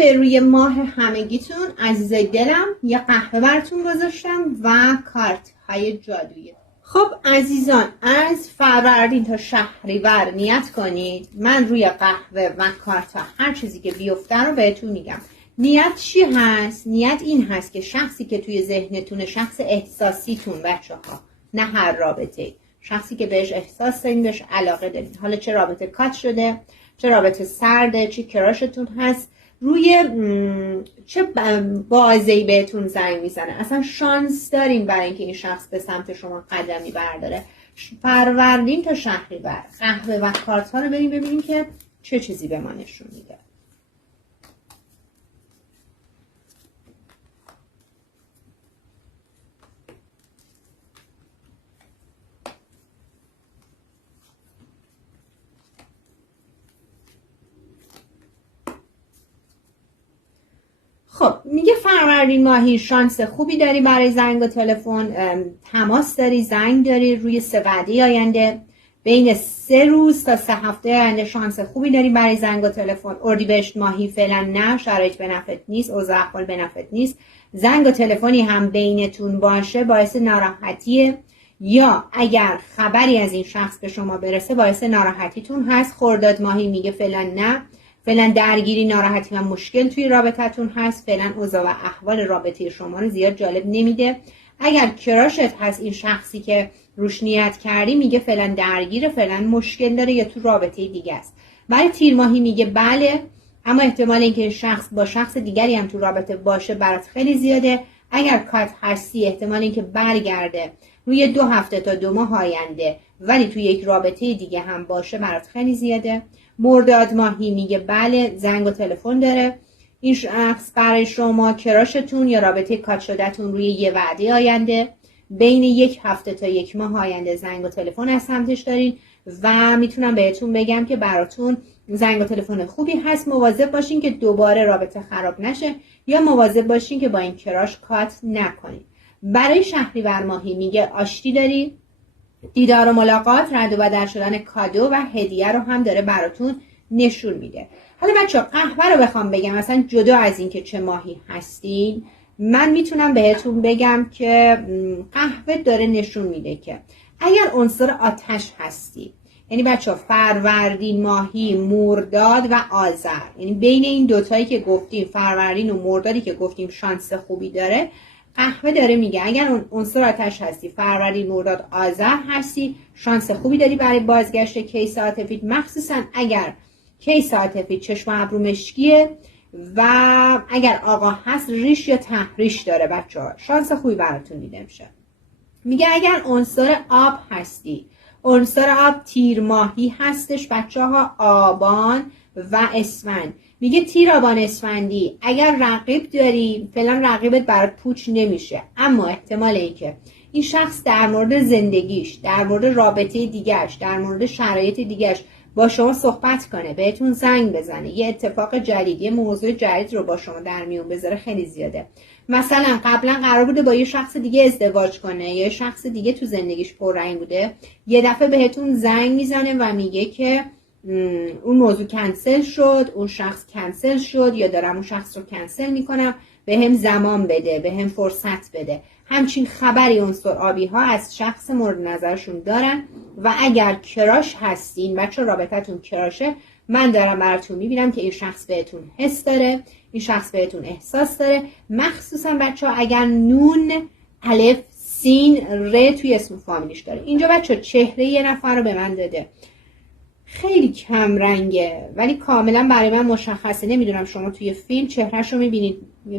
به روی ماه همگیتون عزیزای دلم یه قهوه براتون گذاشتم و کارت های جادویی. خب عزیزان، از فروردین تا شهریور نیت کنید. من روی قهوه و کارت ها هر چیزی که بیفته رو بهتون میگم. نیت چی هست؟ نیت این هست که شخصی که توی ذهنتونه، شخص احساسیتون بچه ها، نه هر رابطه، شخصی که بهش احساس دارین، بهش علاقه دارین، حالا چه رابطه کات شده، چه رابطه سرده، چه کراشتون هست، روی چه بازه‌ای بهتون زنگ میزنه، اصلا شانس دارین برای اینکه این شخص به سمت شما قدمی برداره. فروردین تا شهریور قهوه و کارت ها رو بریم ببینیم که چه چیزی به ما نشون میده. خب میگه فروردین ماهی شانس خوبی داری برای زنگ و تلفن، تماس داری، زنگ داری روی 3 وعده آینده، بین 3 روز تا 3 هفته آینده شانس خوبی داری برای زنگ و تلفن. اردیبهشت ماهی فعلا نه، شرایط به نفعت نیست، اوضاع احوال به نفعت نیست. زنگ و تلفنی هم بینتون باشه باعث ناراحتیه، یا اگر خبری از این شخص به شما برسه باعث ناراحتیتون هست. خرداد ماهی میگه فعلا نه، فعلا درگیری، ناراحتی و مشکل توی رابطتون هست. فعلا اوضاع و احوال رابطه شما رو زیاد جالب نمیده. اگر کراشت هست، این شخصی که روش نیت کردی، میگه فعلا درگیره، فعلا مشکل داره یا تو رابطه دیگه است. برای تیر ماهی میگه بله، اما احتمال اینکه شخص با شخص دیگری هم تو رابطه باشه برات خیلی زیاده. اگر کات هستی احتمال اینکه برگرده روی 2 هفته تا 2 ماه آینده، ولی تو یک رابطه دیگه هم باشه برات خیلی زیاده. مرداد ماهی میگه بله، زنگ و تلفن داره. این شخص برای شما کراشتون یا رابطه کات شدهتون روی یه وعده آینده، بین 1 هفته تا 1 ماه آینده زنگ و تلفن از سمتش دارین و میتونم بهتون بگم که براتون زنگ و تلفن خوبی هست. مواظب باشین که دوباره رابطه خراب نشه یا مواظب باشین که با این کراش کات نکنین. برای شهریور ماهی میگه آشتی داری، دیدار و ملاقات، رد و بدل شدن کادو و هدیه رو هم داره براتون نشون میده. حالا بچه قهوه رو بخوام بگم مثلا جدا از این که چه ماهی هستین، من میتونم بهتون بگم که قهوه داره نشون میده که اگر عنصر آتش هستی، یعنی بچه فروردین ماهی، مرداد و آذر، یعنی بین این دوتایی که گفتیم، فروردین و مردادی که گفتیم شانس خوبی داره، قهوه داره میگه اگر عنصر آتش هستی، فروردین، مرداد، آذر هستی، شانس خوبی داری برای بازگشت کیس عاطفیت، مخصوصا اگر کیس عاطفیت چشم و ابرو مشکیه و اگر آقا هست ریش یا تحریش داره بچه‌ها، شانس خوبی براتون دیده میشه. میگه اگر عنصر آب هستی، عنصر آب تیر ماهی هستش بچه‌ها، آبان و اسفند. میگه تیر، آبان، اسفندی اگر رقیب داری، فعلا رقیبت برات پوچ نمیشه، اما احتمال اینکه این شخص در مورد زندگیش، در مورد رابطه دیگهش، در مورد شرایط دیگهش با شما صحبت کنه، بهتون زنگ بزنه، یه اتفاق جدید، یه موضوع جدید رو با شما در میون بذاره، خیلی زیاده. مثلا قبلا قرار بوده با یه شخص دیگه ازدواج کنه، یه شخص دیگه تو زندگیش پررنگ بوده، یه دفعه بهتون زنگ میزنه و میگه که اون موضوع کنسل شد، اون شخص کنسل شد، یا دارم اون شخص رو کنسل میکنم، به هم زمان بده، به هم فرصت بده. همچین خبری عنصر آبی ها از شخص مورد نظرشون دارن. و اگر کراش هستین بچه، رابطتون کراشه، من دارم براتون میبینم که این شخص بهتون حس داره، این شخص بهتون احساس داره، مخصوصا بچه ها اگر نون، الف، سین، ر توی اسم فامیلیش داره. اینجا بچه چهره یه نفر رو به من داده، خیلی کم رنگه ولی کاملا برای من مشخصه. نمیدونم شما توی فیلم چهرهش رو میبینید،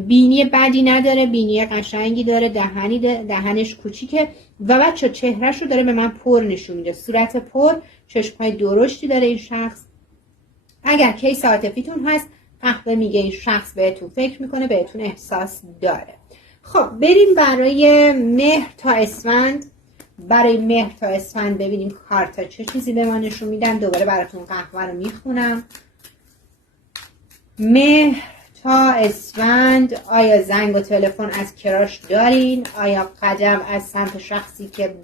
بینی بدی نداره، بینی قشنگی داره، دهنش کوچیکه و بچه چهرهش رو داره به من پر نشون میده، صورت پر، چشمای درشتی داره این شخص. اگر کیس عاطفیتون هست، قهوه میگه این شخص بهتون فکر میکنه، بهتون احساس داره. خب بریم برای مهر تا اسفند. برای مهر تا اسفند ببینیم کارتا چه چیزی به ما نشون میدن. دوباره براتون قهوه رو میخونم. مهر تا اسفند، آیا زنگ و تلفن از کراش دارین؟ آیا قدم از سمت شخصی که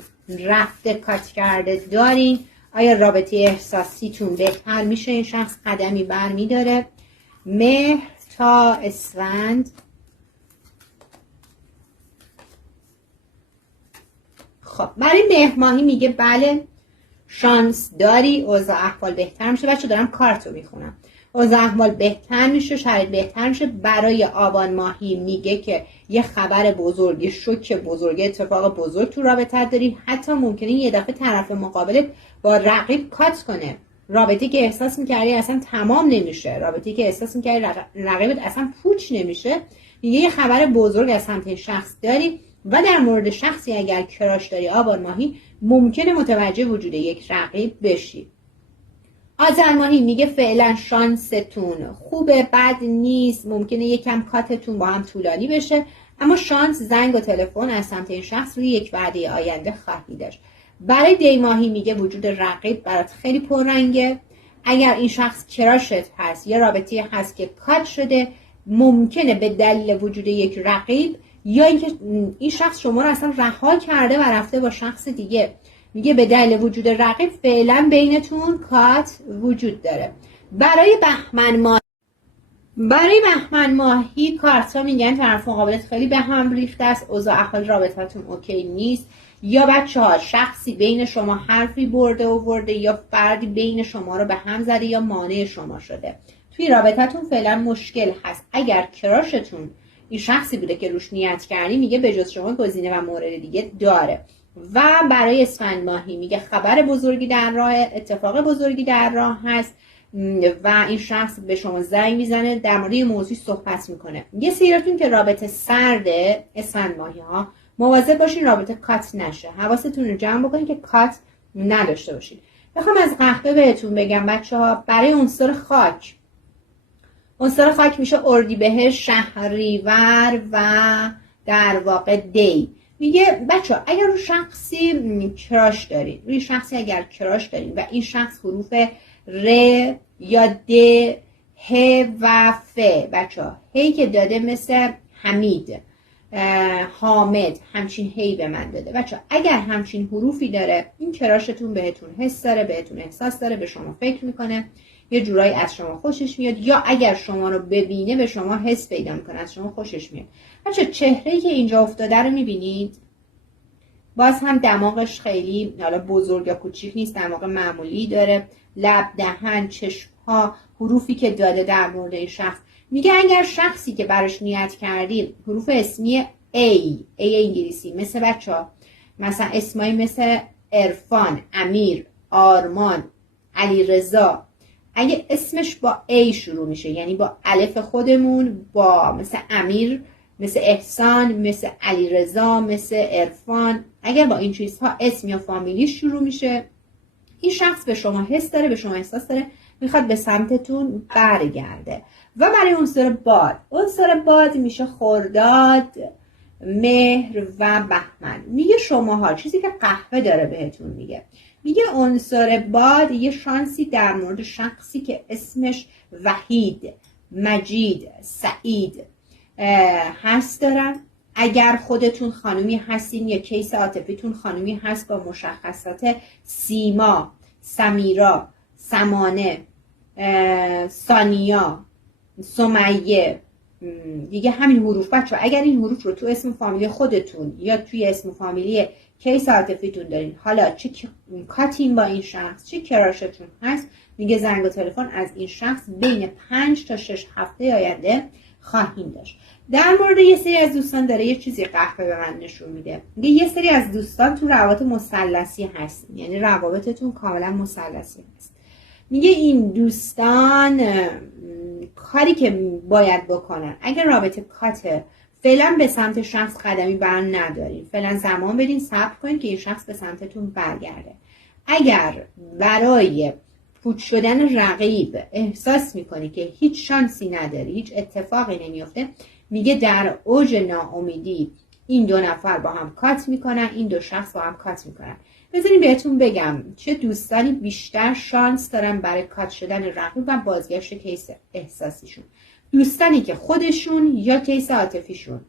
رفته کات کرده دارین؟ آیا رابطه احساسیتون بهتر میشه؟ این شخص قدمی بر میداره. مهر تا اسفند. خب برای مهر ماهی میگه بله شانس داری، اوضاع احوال بهتر میشه. بچه دارم کارتو میخونم. اوضاع احوال بهتر میشه، شرایط بهتر میشه. برای آبان ماهی میگه که یه خبر بزرگ، شوک بزرگ، اتفاق بزرگ تو رابطه داری. حتی ممکنه یه دفعه طرف مقابلت با رقیب کات کنه. رابطه‌ای که احساس میکردی اصلا تمام نمیشه، رابطه‌ای که احساس میکردی رقیبت اصلا پوچ نمیشه. میگه یه خبر بزرگ از سمت شخص داری. و در مورد شخصی اگر کراش داری آبان ماهی ممکنه متوجه وجود یک رقیب بشی. آذر ماهی میگه فعلا شانستون خوبه، بد نیست، ممکنه یکم کاتتون با هم طولانی بشه، اما شانس، زنگ و تلفن از سمت این شخص روی یک وعده آینده خواهی داشت. برای دی ماهی میگه وجود رقیب برات خیلی پررنگه. اگر این شخص کراشت هست یا رابطه هست که کات شده، ممکنه به دلیل وجود یک رقیب یا اینکه این شخص شما رو اصلا رها کرده و رفته با شخص دیگه. میگه به دلیل وجود رقیب فعلا بینتون کات وجود داره. برای بهمن ماهی کارتا میگن طرف مقابلت خیلی به هم ریخته است، اوضاع احوال رابطتون اوکی نیست، یا بچه‌ها شخصی بین شما حرفی برده یا فردی بین شما رو به هم زده یا مانع شما شده. توی رابطتون فعلا مشکل هست. اگر کراشتون این شخصی بوده که روش نیت کردی، میگه به جز شما گزینه و مورد دیگه داره. و برای اسفند ماهی میگه خبر بزرگی در راه، اتفاق بزرگی در راه هست و این شخص به شما زنگ میزنه، در مورد موضوع صحبت میکنه. یه سریتون که رابطه سرده اسفند ماهی ها مواظب باشین رابطه کات نشه، حواستون رو جمع بکنین که کات نداشته باشین. میخوام از قهوه بهتون بگم بچه ها. برای عنصر خاک میشه اردیبهشت، شهریور و در واقع دی. میگه بچه اگر روی شخصی کراش دارید، اگر کراش دارید و این شخص حروف ر یا د، ه و ف، بچه هی که داده مثل حمید، حامد، همچین هی به من داده. بچه اگر همچین حروفی داره، این کراشتون بهتون حس داره، بهتون احساس داره، به شما فکر میکنه، یه جورایی از شما خوشش میاد، یا اگر شما رو ببینه به شما حس پیدا میکنه، از شما خوشش میاد. بچه چهره‌ای که اینجا افتاده رو میبینید؟ باز هم دماغش خیلی حالا بزرگ یا کوچیک نیست، دماغ معمولی داره، لب، دهن، چشم‌ها، حروفی که داده در مورد این شخص. میگه اگر شخصی که براش نیت کردید حروف اسمی ای انگلیسی، مثل بچه‌ها مثلا اسمایی مثل عرفان، امیر، آرمان، علیرضا، اگه اسمش با ای شروع میشه، یعنی با الف خودمون، با مثل امیر، مثل احسان، مثل علیرضا، مثل عرفان، اگر با این چیزها اسم یا فامیلی شروع میشه، این شخص به شما حس داره، به شما احساس داره، میخواد به سمتتون برگرده. و برای عنصر باد میشه خرداد، مهر و بهمن. میگه شماها، چیزی که قهوه داره بهتون میگه عنصر باد یه شانسی در مورد شخصی که اسمش وحید، مجید، سعید هست دارن. اگر خودتون خانومی هستین یا کیس عاطفیتون خانومی هست با مشخصات سیما، سمیرا، سمانه، سانیا، سمیه، دیگه همین حروف. بچه اگر این حروف رو تو اسم فامیلی خودتون یا توی اسم فامیلی کیس عاطفیتون دارین، حالا چه کاتین با این شخص، چه کراشتون هست، میگه زنگ و تلفن از این شخص بین 5 تا 6 هفته آینده خواهیم داشت. در مورد یه سری از دوستان داره یه چیزی قهوه به من نشون میده. میگه یه سری از دوستان تو روابط مثلثی هستن، یعنی روابطتون کاملا مثلثی هست. میگه این دوستان کاری که باید بکنن، اگر رابطه کاته، فعلا به سمت شخص قدمی بر ندارین، فعلا زمان بدین، صبر کنین که این شخص به سمتتون برگرده. اگر برای پوچ شدن رقیب احساس میکنی که هیچ شانسی نداری، هیچ اتفاقی نمیفته، میگه در اوج ناامیدی این دو نفر با هم کات میکنن، این دو شخص با هم کات میکنن. بذارین بهتون بگم چه دوستانی بیشتر شانس دارن برای کات شدن رقیب و بازگشت کیس احساسیشون. دوستانی که خودشون یا کیس عاطفیشون،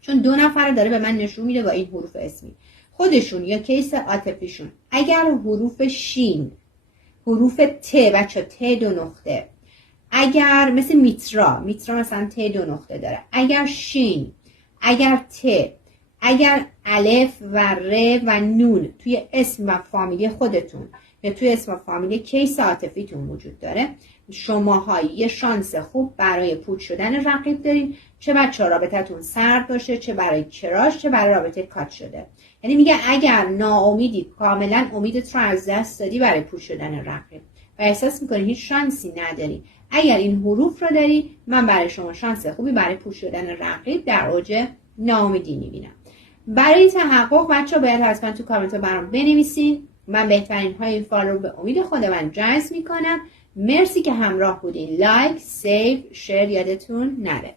چون دو نفر داره به من نشون میده با این حروف اسمی، خودشون یا کیس عاطفیشون، اگر حروف شین، حروف ت، بچه ت 2 نقطه، اگر مثل میترا مثلا ت 2 نقطه داره، اگر شین، اگر ت، اگر الف و ر و نون توی اسم و فامیلی خودتون یا توی اسم و فامیلی کیس عاطفیتون وجود داره، شماها یه شانس خوب برای پوچ شدن رقیب دارین، چه بچه رابطتون سرد باشه، چه برای کراش، چه برای رابطه کات شده. یعنی میگه اگر ناامیدی، کاملا امیدت رو از دست دادی برای پوچ شدن رقیب و احساس میکنی هیچ شانسی نداری، اگر این حروف رو داری، من برای شما شانس خوبی برای پوچ شدن رقیب در اوج ناامیدی میبینم. برای تحقق بچه باید حتما تو کامنت برام بنویسین. من بهترین های این فایل رو به امید خداوند جذب میکنم. مرسی که همراه بودین. لایک، سیو، شیر یادتون نره.